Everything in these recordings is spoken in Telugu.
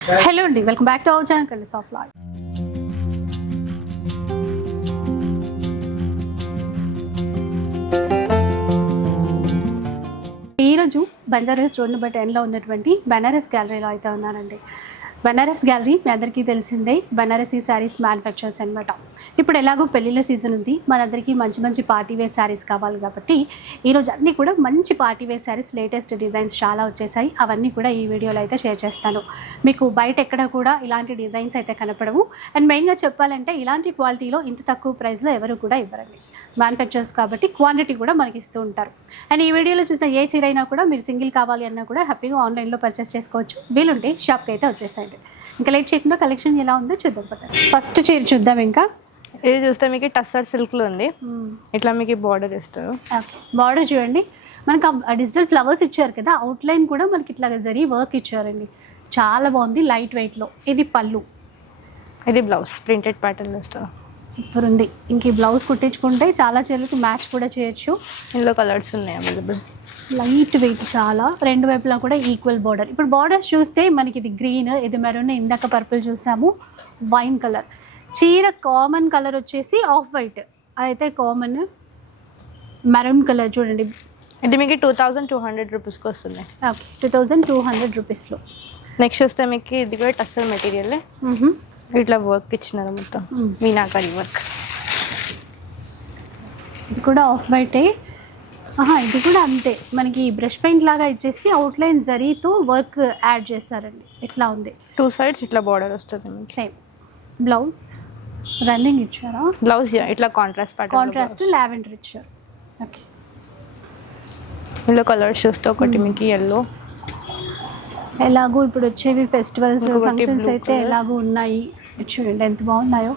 హలో అండి welcome back to our channel కలిస్ of life ఈరోజు బంజారాస్ రోడ్ నెంబర్ టెన్లో ఉన్నటువంటి బెనారస్ గ్యాలరీలో అయితే ఉన్నానండి బనారస్ గ్యాలరీ మీ అందరికీ తెలిసిందే. బనారసీ శారీస్ మ్యానుఫ్యాక్చర్స్ అనమాట ఇప్పుడు ఎలాగో పెళ్ళిళ్ళ సీజన్ ఉంది. మనందరికీ మంచి మంచి పార్టీ వేర్ శారీస్ కావాలి కాబట్టి ఈరోజు అన్నీ కూడా మంచి party wear saris latest designs చాలా వచ్చేసాయి. అవన్నీ కూడా ఈ వీడియోలో అయితే షేర్ చేస్తాను. మీకు బయట ఎక్కడ కూడా ఇలాంటి డిజైన్స్ అయితే కనపడవు. అండ్ మెయిన్గా చెప్పాలంటే ఇలాంటి క్వాలిటీలో ఇంత తక్కువ ప్రైస్లో ఎవరు కూడా ఇవ్వరండి. మ్యానుఫ్యాక్చర్స్ కాబట్టి క్వాంటిటీ కూడా మనకి ఇస్తూ ఉంటారు. అండ్ ఈ వీడియోలో చూసిన ఏ చీర అయినా కూడా మీరు సింగిల్ కావాలి అన్నా కూడా హ్యాపీగా ఆన్లైన్లో పర్చేస్ చేసుకోవచ్చు. వీలుంటే షాప్కి అయితే వచ్చేసాయి వచ్చేసాయండి ఇంకా లేట్ చేయకుండా కలెక్షన్ ఎలా ఉందో చూద్దాం ఫస్ట్ చీర చూద్దాం ఇంకా. ఇది చూస్తే మీకు టస్సర్ సిల్క్లో ఉంది. ఇట్లా మీకు బార్డర్ ఇస్తారు బార్డర్ చూడండి. మనకి ఆ డిజిటల్ ఫ్లవర్స్ ఇచ్చారు కదా అవుట్లైన్ కూడా మనకి ఇట్లా జరీ వర్క్ ఇచ్చారండి. చాలా బాగుంది లైట్ వెయిట్లో ఇది పళ్ళు. ఇది బ్లౌజ్ ప్రింటెడ్ ప్యాటర్న్ ఇస్తారు సూపర్ ఉంది. ఇంక ఈ బ్లౌజ్ కుట్టించుకుంటే చాలా చీరలకి మ్యాచ్ కూడా చేయొచ్చు. ఇందులో కలర్స్ ఉన్నాయి అవైలబుల్ లైట్ వెయిట్ చాలా. రెండు వైపులా కూడా ఈక్వల్ బార్డర్. ఇప్పుడు బార్డర్స్ చూస్తే మనకి ఇది గ్రీన్ ఇది మెరూన్ ఇందాక పర్పుల్ చూసాము. Wine colour. చీర కామన్ కలర్ వచ్చేసి ఆఫ్ వైట్. అదైతే కామన్ మెరూన్ కలర్ చూడండి. ఇది మీకు టూ థౌజండ్ టూ హండ్రెడ్ రూపీస్కి వస్తుంది. Okay two thousand two hundred రూపీస్లో. నెక్స్ట్ చూస్తే మీకు ఇది కూడా టస్సర్ మెటీరియల్. ఇట్లా వర్క్ ఇచ్చినారు మొత్తం. మీనాకరి వర్క్. ఇది కూడా ఆఫ్ వైటే. ఇది కూడా అంతే. మనకి బ్రష్ పెయింట్ లాగా ఇచ్చేసి అవుట్లైన్ జరీతో వర్క్ యాడ్ చేస్తారండి. ఇట్లా ఉంది? టూ సైడ్స్ ఇట్లా బార్డర్ వస్తుంది సేమ్ బ్లౌజ్ రన్నింగ్ ఇచ్చారా? బ్లౌజ్ ఇట్లా కాంట్రాస్ట్ ప్యాటర్న్ కాంట్రాస్ట్ లావెండర్ ఇచ్చారు. ఓకే ఇందులో కలర్స్ చూస్తే ఒకటి మీకు ఎల్లో ఎలాగో ఇప్పుడు వచ్చేవి ఫెస్టివల్స్ ఫంక్షన్స్ అయితే. ఎలాగో ఉన్నాయి. చూడండి ఎంత బాగున్నాయో.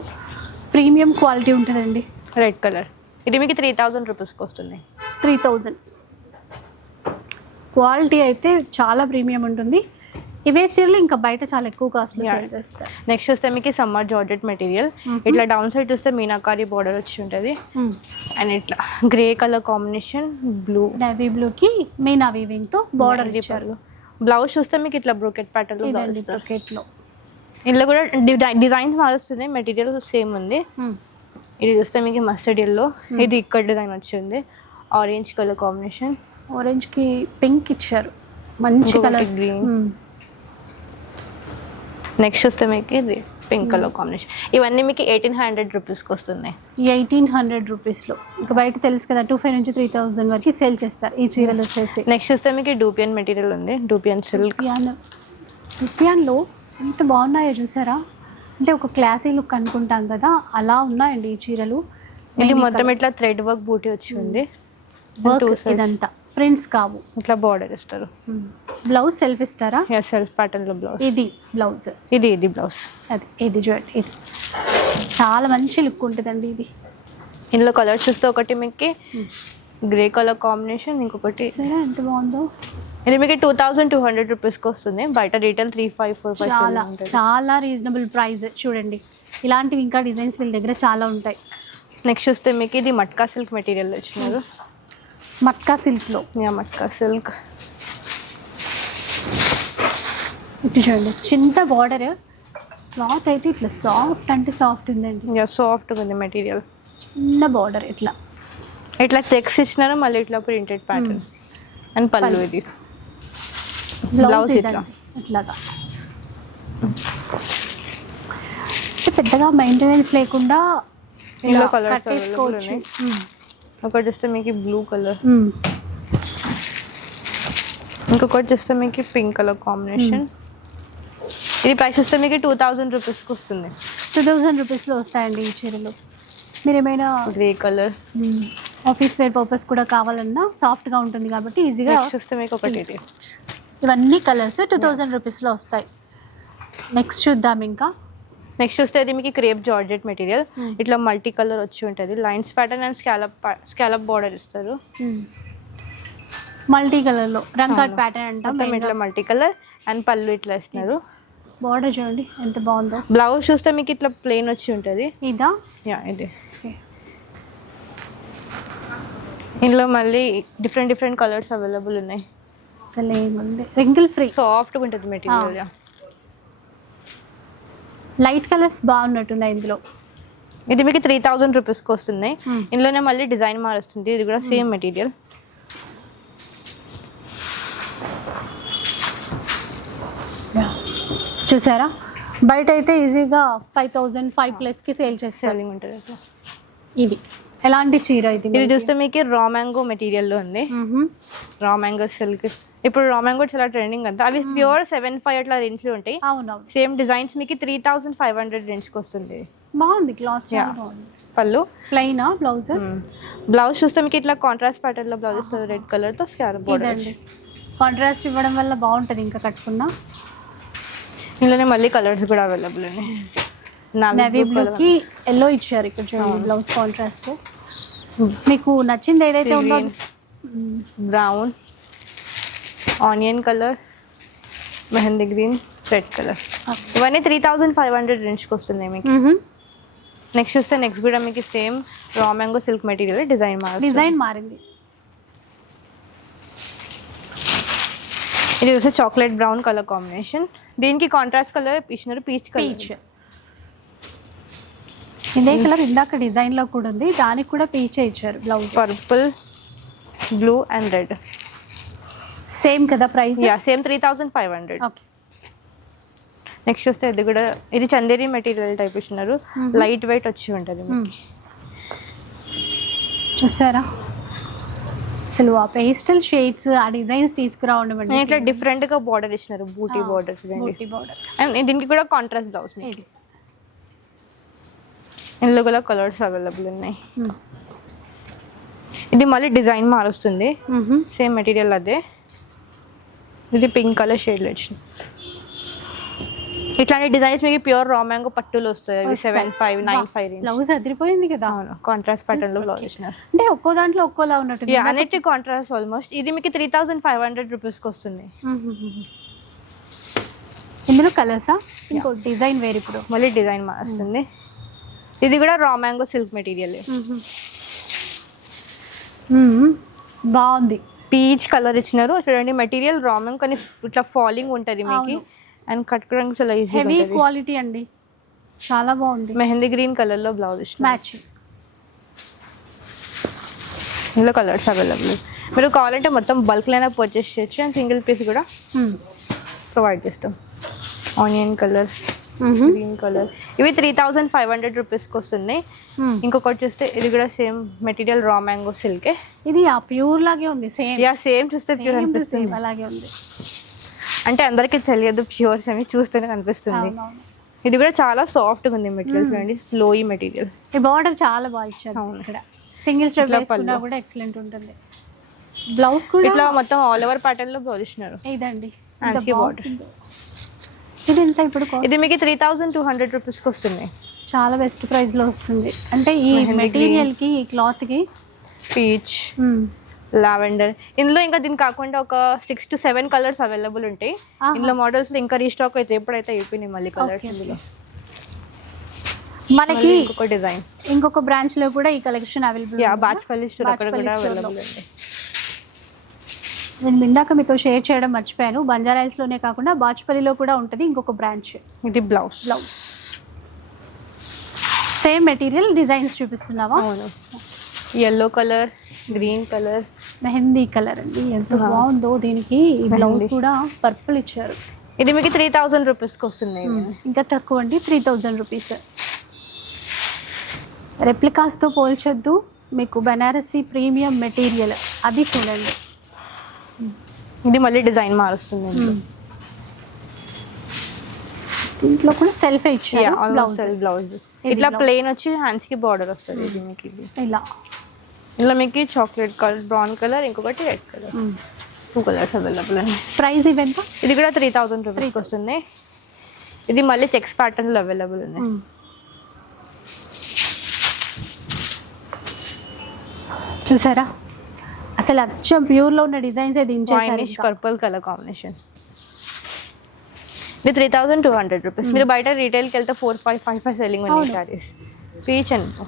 ప్రీమియం క్వాలిటీ ఉంటుందండి. రెడ్ కలర్ ఇది మీకు త్రీ థౌజండ్ రూపీస్కి వస్తుంది. Three thousand. క్వాలిటీ అయితే చాలా ప్రీమియం ఉంటుంది. ఇవే చీరలు ఇంకా బయట చాలా ఎక్కువ. సేల్ చేస్తారు. నెక్స్ట్ చూస్తే మీకు సమ్మర్ జార్జెట్ మెటీరియల్. ఇట్లా డౌన్ సైడ్ చూస్తే మీనాకారి బార్డర్ వచ్చి ఉంటుంది. అండ్ ఇట్లా grey colour combination blue navy బ్లూకి మీనా వీవింగ్తో బార్డర్ ఇచ్చారు. బ్లౌజ్ చూస్తే మీకు ఇట్లా బ్రోకెట్ ప్యాటర్న్ ఇదండి బ్రొకెట్లో ఇందులో కూడా డిజైన్స్ మారుస్తుంది మెటీరియల్ సేమ్ ఉంది. ఇది చూస్తే మీకు మస్టర్డ్ ఎల్లో ఇది ఇక్కడ డిజైన్ వచ్చింది ఆరెంజ్ కలర్ కాంబినేషన్ ఆరెంజ్కి పింక్ ఇచ్చారు. మంచి కలర్ green. నెక్స్ట్ చూస్తే మీకు ఇది పింక్ కలర్ కాంబినేషన్ ఇవన్నీ మీకు ఎయిటీన్ హండ్రెడ్ రూపీస్కి వస్తున్నాయి. ఎయిటీన్ హండ్రెడ్ రూపీస్లో ఇంకా బయట తెలుసు కదా టూ ఫైవ్ నుంచి త్రీ థౌజండ్ వరకు సేల్ చేస్తారు ఈ చీరలు వచ్చేసి. నెక్స్ట్ చూస్తే మీకు డూపియన్ మెటీరియల్ ఉంది. డూపియన్ సిల్క్ రుపియాన్లో ఎంత బాగున్నాయో చూసారా? అంటే ఒక క్లాసీ లుక్ అనుకుంటాం కదా అలా ఉన్నాయండి ఈ చీరలు. ఇది మొత్తం ఇట్లా థ్రెడ్ వర్క్ బూటీ వచ్చి ఉంది. వర్క్. ఇదంతా. ప్రింట్స్ కావు. ఇట్లా బార్డర్ ఇస్తారు. బ్లౌజ్ సెల్ఫ్ ఇస్తారా? సెల్ఫ్ ప్యాటర్న్లో బ్లౌజ్ ఇది బ్లౌజ్ ఇది ఇది బ్లౌజ్ అది ఇది చూడండి ఇది. చాలా మంచి లుక్ ఉంటుందండి ఇది. ఇందులో కలర్స్ చూస్తే ఒకటి మీకు గ్రే కలర్ కాంబినేషన్ ఇంకొకటి సరే ఎంత బాగుందో. ఇది మీకు టూ థౌసండ్ టూ హండ్రెడ్ రూపీస్కి వస్తుంది. బయట retail three five four five చాలా చాలా రీజనబుల్ ప్రైస్ చూడండి. ఇలాంటివి ఇంకా డిజైన్స్ వీళ్ళ దగ్గర చాలా ఉంటాయి. నెక్స్ట్ చూస్తే మీకు ఇది మట్కా సిల్క్ మెటీరియల్ వచ్చినారు మట్కా సిల్క్లో. Yeah matka silk. ఇటు చూడండి చిన్న బార్డర్. క్లాత్ అయితే ఇట్లా సాఫ్ట్ అంటే సాఫ్ట్ ఉందండి. యా సాఫ్ట్ ఉంది మెటీరియల్. చిన్న బార్డర్ ఇట్లా. ఇట్లా చెక్స్ ఇచ్చినారు మళ్ళీ ఇట్లా ప్రింటెడ్ ప్యాటర్న్ అండ్ పళ్ళు ఇది. బ్లౌజ్ ఇట్లా. ఇట్లాగా. పెద్దగా మెయింటెనెన్స్ లేకుండా కట్టేసుకోవచ్చు. ఒకటి చూస్తే మీకు బ్లూ కలర్. ఇంకొకటి చూస్తే మీకు పింక్ కలర్ కాంబినేషన్ ఇది ప్రైస్ వస్తే మీకు టూ థౌజండ్ రూపీస్కి వస్తుంది. టూ థౌజండ్ రూపీస్లో వస్తాయండి ఈ చీరలు. మీరు ఏమైనా grey colour office wear purpose కూడా కావాలన్నా సాఫ్ట్గా ఉంటుంది కాబట్టి ఈజీగా చూస్తే మీకు ఒకటి ఇవన్నీ కలర్స్ టూ థౌజండ్ రూపీస్లో వస్తాయి. నెక్స్ట్ చూద్దాం ఇంకా. నెక్స్ట్ చూస్తే ఇది మీకు క్రేప్ జార్జెట్ మెటీరియల్. Hmm. ఇట్లా మల్టీ కలర్ వచ్చి ఉంటుంది. Lines pattern and scallop scallop border ఇస్తారు. మల్టీ కలర్లో రంగాట్ అవును. ప్యాటర్న్ మొత్తం ఇట్లా అంటాం మల్టీ కలర్ అండ్ పళ్ళు ఇట్లా ఇస్తున్నారు. బార్డర్ చూడండి ఎంత బాగుందో. బ్లౌజ్ చూస్తే మీకు ఇట్లా ప్లెయిన్ వచ్చి ఉంటుంది. ఇదా? యా ఇది. ఇందులో మళ్ళీ డిఫరెంట్ డిఫరెంట్ కలర్స్ అవైలబుల్ ఉన్నాయి. అసలు ఏముంది? రింకిల్ ఫ్రీ సాఫ్ట్గా ఉంటుంది మెటీరియల్. లైట్ కలర్స్ బాగున్నట్టున్నాయి ఇందులో. ఇది మీకు త్రీ థౌజండ్ రూపీస్కి వస్తుంది. Hmm. ఇందులోనే మళ్ళీ డిజైన్ మారుస్తుంది. ఇది కూడా సేమ్ మెటీరియల్ చూసారా? బయట అయితే ఈజీగా ఫైవ్ థౌజండ్ ఫైవ్ ప్లస్కి సేల్ చేస్తారు. ఉంటుంది. ఇది. ఎలాంటి చీర ఇది ఇది చూస్తే మీకు రా మ్యాంగో మెటీరియల్లో ఉంది. రా మ్యాంగో సిల్క్ ఇప్పుడు రా మ్యాంగో చాలా ట్రెండింగ్ అంతా. అవి ప్యూర్ సెవెన్ ఫైవ్ అట్లా రేంజ్లో ఉంటాయి. అవునవును. సేమ్ డిజైన్స్ మీకు త్రీ థౌసండ్ ఫైవ్ హండ్రెడ్ రేంజ్కి వస్తుంది. బాగుంది క్లాత్ పళ్ళు? ప్లెయినా బ్లౌజ్ బ్లౌజ్ చూస్తే మీకు ఇట్లా కాంట్రాస్ట్ ప్యాటర్న్లో బ్లౌజ్ వస్తుంది. రెడ్ కలర్తో స్కార్ బోర్డర్ కాంట్రాస్ట్ ఇవ్వడం వల్ల బాగుంటుంది ఇంకా కట్టుకున్నా. ఇందులోనే మళ్ళీ కలర్స్ కూడా అవైలబుల్ అండి నేవీ బ్లూకి ఎల్లో ఇచ్చారు ఇక్కడ చూడండి బ్లౌజ్ కాంట్రాస్ట్ మీకు నచ్చింది ఏదైతే ఉందో. Brown onion colour mehndi green red colour ఇవన్నీ త్రీ థౌజండ్ ఫైవ్ హండ్రెడ్ రేంజ్కి వస్తుంది మీకు. నెక్స్ట్ చూస్తే నెక్స్ట్ కూడా మీకు same raw mango silk material design మారుతుంది. డిజైన్ మారింది. ఇది చూస్తే చాక్లెట్ బ్రౌన్ కలర్ కాంబినేషన్ దీనికి కాంట్రాస్ట్ కలర్ ఇచ్చినారు పీచ్ పీచ్ ఇదే కలర్ ఇందాక డిజైన్లో కూడా ఉంది. దానికి కూడా పీచే ఇచ్చారు blouse purple blue and red same కదా price yeah same three thousand five hundred okay next వస్తే ఇది కూడా ఇది చందేరి మెటీరియల్ టైప్ ఇచ్చినారు. లైట్ వెయిట్ వచ్చి ఉంటుంది. చూసారా? అసలు ఆ పేస్టల్ షేడ్స్ ఆ డిజైన్స్ తీసుకురావడం నేను ఇట్లా డిఫరెంట్గా బార్డర్ ఇచ్చినారు బూటీ బార్డర్ బూటీ బార్డర్ అండ్ దీనికి కూడా కాంట్రాస్ట్ బ్లౌజ్ ఇందులో కూడా కలర్స్ అవైలబుల్ ఉన్నాయి. ఇది మళ్ళీ డిజైన్ మారుస్తుంది. సేమ్ మెటీరియల్ అదే. ఇది పింక్ కలర్ షేడ్లో వచ్చింది ఇట్లాంటి డిజైన్స్ మీకు ప్యూర్ రా మ్యాంగో పట్టులు వస్తాయి. Seven five nine five blouse అదిరిపోయింది కదా. అవును కాంట్రాస్ట్ ప్యాటర్న్లో బ్లౌజ్ అంటే ఒక్కో దాంట్లో ఒక్కోలా ఉన్నట్టుంది. యా అన్నిటి కాంట్రాస్ట్ ఆల్మోస్ట్ ఇది మీకు త్రీ థౌసండ్ ఫైవ్ హండ్రెడ్ రూపీస్కి వస్తుంది. ఇందులో కలర్సా ఇంకో డిజైన్ వేరు ఇప్పుడు. మళ్ళీ డిజైన్ మారుస్తుంది. ఇది కూడా రా మ్యాంగో సిల్క్ మెటీరియల్. బాగుంది. పీచ్ కలర్ ఇచ్చినారు. చూడండి మెటీరియల్ రా మ్యాంగో కానీ ఇట్లా ఫాలింగ్ ఉంటుంది మీకు. అండ్ కట్టుకోవడానికి చాలా ఈజీ హెవీ క్వాలిటీ అండి. చాలా బాగుంది. మెహందీ గ్రీన్ కలర్లో బ్లౌజ్ ఇచ్చిన మ్యాచ్ ఇందులో కలర్స్ అవైలబుల్. మీరు కావాలంటే మొత్తం బల్క్ లైనా పర్చేస్ చేయొచ్చు. అండ్ సింగిల్ పీస్ కూడా ప్రొవైడ్ చేస్తాం. ఆనియన్ కలర్ గ్రీన్ కలర్ ఇవి త్రీ థౌజండ్ ఫైవ్ హండ్రెడ్ రూపీస్కి వస్తుంది ఇంకొకటి చూస్తే ఇది కూడా సేమ్ మెటీరియల్ రా మ్యాంగో సిల్కే ఇది ఆ ప్యూర్ లాగే ఉంది సేమ్ యా సేమ్ చూస్తే ప్యూర్ అనిపిస్తుంది. అలాగే ఉంది. అంటే అందరికీ తెలియదు ప్యూర్స్ అని చూస్తేనే కనిపిస్తుంది. ఇది కూడా చాలా సాఫ్ట్గా ఉంది మెటీరియల్ చూడండి ఫ్లోయి మెటీరియల్ ఈ బార్డర్ చాలా బాగా ఇచ్చారు. ఇక్కడ. సింగిల్ స్టెప్ వేసుకున్నా. కూడా ఎక్సలెంట్ ఉంటుంది. బ్లౌజ్ కూడా ఇట్లా మొత్తం ఆల్ ఓవర్ ప్యాటర్న్లో బ్లౌజ్ ఇచ్చినారు ఇదండి Hands ఎంత కి border. బాగుంటుందో. ఇది ఎంత ఇప్పుడు? ఇది మీకు త్రీ థౌసండ్ టూ హండ్రెడ్ రూపీస్కి వస్తుంది. చాలా బెస్ట్ ప్రైస్లో వస్తుంది. అంటే ఈ Mehendi మెటీరియల్కి ఈ క్లాత్కి? పీచ్. లావెండర్ ఇందులో ఇంకా దీని కాకుండా ఒక six two seven colours available ఉంటాయి. ఇందులో మోడల్స్ ఇంకా రీస్టాక్ అయితే ఎప్పుడైతే అయిపోయినాయి మళ్ళీ కలర్స్ ఇందులో. మనకి ఇంకొక డిజైన్ ఇంకొక బ్రాంచ్లో కూడా ఈ కలెక్షన్ అవైలబుల్ బాచ్పల్లి స్టోర్ అక్కడ కూడా. అవైలబుల్ ఉంది. నేను ఇందాక మీతో షేర్ చేయడం మర్చిపోయాను. బంజారాయిల్స్లోనే కాకుండా బాచ్పల్లిలో కూడా ఉంటుంది ఇంకొక బ్రాంచ్. ఇది blouse. Blouse. Same material designs చూపిస్తున్నావా? Yellow colour green colour mehndi colour అండి. ఎంత. బాగుందో దీనికి ఈ బ్లౌజ్. కూడా పర్పుల్ ఇచ్చారు. ఇది మీకు త్రీ థౌసండ్ రూపీస్కి వస్తుంది. ఇంకా తక్కువ అండి. త్రీ థౌజండ్ రూపీస్ రెప్లికాస్తో పోల్చొద్దు. మీకు బెనారసీ ప్రీమియం మెటీరియల్ అది చూడండి. ఇది మళ్ళీ డిజైన్ మారుస్తుంది ఇందులో. దీంట్లో కూడా సెల్ఫ్ ఇచ్చారు? Almost బ్లౌజ్ ఇట్లా. ప్లెయిన్ వచ్చి హ్యాండ్స్కి బార్డర్ వస్తుంది ఇది మీకు ఇది. ఇలా. ఇందులో మీకు చాక్లెట్ కలర్ బ్రౌన్ కలర్ ఇంకొకటి red colour two colours available అండి. ప్రైస్ ఇవెంత ఇది కూడా త్రీ థౌసండ్ రూపీస్కి వస్తుంది. ఇది మళ్ళీ చెక్స్ ప్యాటర్న్లో అవైలబుల్ ఉంది. చూసారా? అసలు అచ్చం ప్యూర్లో ఉన్న డిజైన్స్ దించేసారు. పర్పుల్ కలర్ కాంబినేషన్ ఇది three thousand two hundred rupees మీరు బయట రీటైల్కి వెళ్తే four five five five selling ఉన్నాయి అవును. శారీస్. పీచ్ అండ్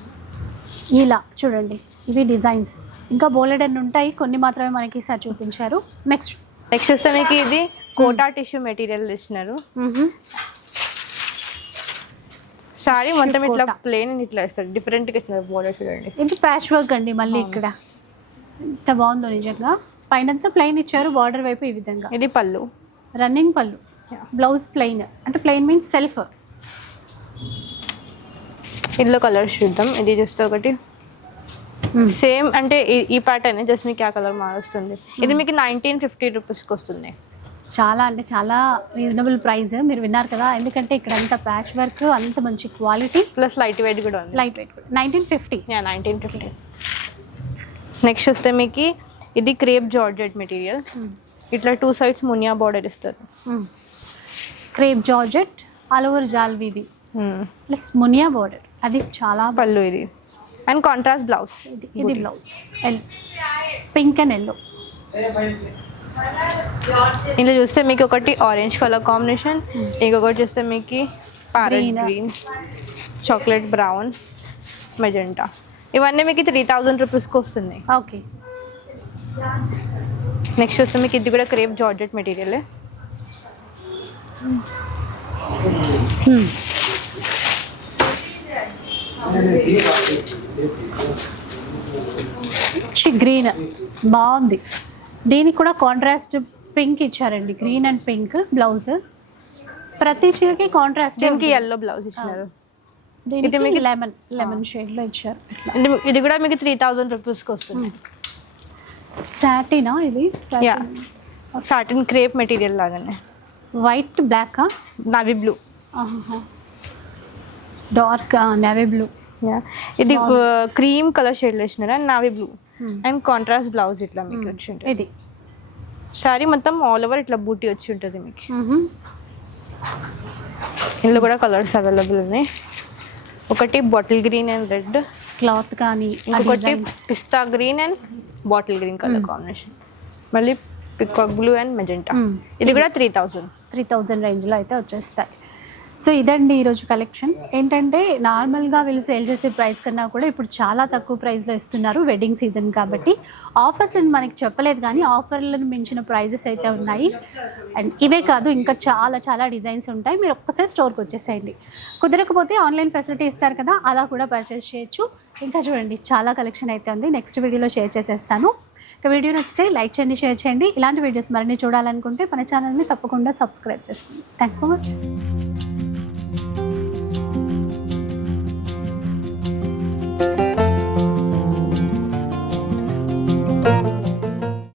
ఇలా చూడండి. ఇవి డిజైన్స్. ఇంకా బోలెడన్ ఉంటాయి. కొన్ని మాత్రమే మనకి ఈసారి చూపించారు. నెక్స్ట్ నెక్స్ట్ వస్తే మీకు ఇది కోటా టిష్యూ మెటీరియల్ ఇచ్చినారు సారీ మొత్తం ఇట్లా. ప్లేన్ ఇట్లా ఇస్తారు డిఫరెంట్గా ఇస్తున్నారు బోర్డర్ చూడండి. ఇది ప్యాచ్ వర్క్ అండి మళ్ళీ ఇక్కడ. ఎంత బాగుందో నిజంగా. పైనంతా ప్లెయిన్ ఇచ్చారు బార్డర్ వైపు ఈ విధంగా. ఇది పళ్ళు. రన్నింగ్ పళ్ళు. బ్లౌజ్ ప్లెయిన్ అంటే ప్లెయిన్ మీన్స్ సెల్ఫ్ ఇందులో కలర్స్ చూద్దాం. ఇది చూస్తే ఒకటి. సేమ్ అంటే ఈ- ఈ ప్యాటర్న్ జస్ట్ మీకు ఆ కలర్ మారుస్తుంది. ఇది మీకు నైన్టీన్ ఫిఫ్టీ రూపీస్కి వస్తుంది. చాలా అంటే చాలా రీజనబుల్ ప్రైస్ మీరు విన్నారు కదా. ఎందుకంటే ఇక్కడ అంత ప్యాచ్ వర్క్ అంత మంచి క్వాలిటీ ప్లస్ లైట్ వెయిట్ కూడా ఉంది. లైట్ వెయిట్ కూడా nineteen fifty nineteen fifty next వస్తే మీకు ఇది క్రేప్ జార్జెట్ మెటీరియల్. ఇట్లా టూ సైడ్స్ మునియా బార్డర్ ఇస్తారు. క్రేప్ జార్జెట్ ఆల్ ఓవర్ జాల్వీది ప్లస్ మునియా బార్డర్. అది చాలా. పళ్ళు ఇది. అండ్ కాంట్రాస్ట్ బ్లౌజ్ ఇది బ్లౌజ్ పింక్ అండ్ ఎల్లో. ఇందులో చూస్తే మీకు ఒకటి ఆరెంజ్ కలర్ కాంబినేషన్ ఇంకొకటి చూస్తే మీకు parrot. Green chocolate brown magenta ఇవన్నీ మీకు త్రీ థౌజండ్ రూపీస్కి వస్తుంది ఓకే నెక్స్ట్ వస్తే మీకు ఇది కూడా క్రేప్ జార్జెట్ మెటీరియల్ గ్రీన్ బాగుంది. దీనికి కూడా కాంట్రాస్ట్ పింక్ ఇచ్చారండి. గ్రీన్ అండ్ పింక్ బ్లౌజ్ ప్రతి చీరకి కాంట్రాస్ట్ దీనికి ఎల్లో బ్లౌజ్ ఇచ్చినారు. దీనికి మీకు- లెమన్ లెమన్ షేడ్లో ఇచ్చారు ఇది ఇది కూడా మీకు త్రీ థౌజండ్ రూపీస్కి వస్తుంది. సాటినా ఇది? యా. సాటిన్ క్రేప్ మెటీరియల్ లాగానే. White black navy blue dark navy blue ఇది క్రీమ్ కలర్ షేడ్ వేసినారు? Navy blue and contrast blouse ఇట్లా మీకు వచ్చి ఉంటుంది. ఇది. సారీ మొత్తం ఆల్ ఓవర్ ఇట్లా బూటీ వచ్చి ఉంటుంది మీకు. ఇందులో కూడా కలర్స్ అవైలబుల్ ఉన్నాయి. ఒకటి bottle green and red cloth కానీ ఇంకొకటి. Pista green and bottle green colour combination. మళ్ళీ peacock blue and magenta. Mm. ఇది కూడా త్రీ థౌజండ్ త్రీ థౌజండ్ రేంజ్లో అయితే వచ్చేస్తాయి. సో ఇదండి ఈరోజు కలెక్షన్. ఏంటంటే నార్మల్గా వీళ్ళు సేల్ చేసే ప్రైస్ కన్నా కూడా ఇప్పుడు చాలా తక్కువ ప్రైస్లో ఇస్తున్నారు వెడ్డింగ్ సీజన్ కాబట్టి. ఆఫర్స్ అని మనకి చెప్పలేదు కానీ ఆఫర్లను మించిన ప్రైజెస్ అయితే ఉన్నాయి. అండ్ ఇవే కాదు ఇంకా చాలా చాలా డిజైన్స్ ఉంటాయి. మీరు ఒక్కసారి స్టోర్కి వచ్చేసేయండి. కుదరకపోతే ఆన్లైన్ ఫెసిలిటీ ఇస్తారు కదా అలా కూడా పర్చేస్ చేయొచ్చు. ఇంకా చూడండి చాలా కలెక్షన్ అయితే ఉంది. నెక్స్ట్ వీడియోలో షేర్ చేసేస్తాను. ఇక వీడియో నచ్చితే లైక్ చేయండి షేర్ చేయండి. ఇలాంటి వీడియోస్ మరిన్ని చూడాలనుకుంటే మన ఛానల్ని తప్పకుండా సబ్స్క్రైబ్ చేసుకోండి. Thanks for much.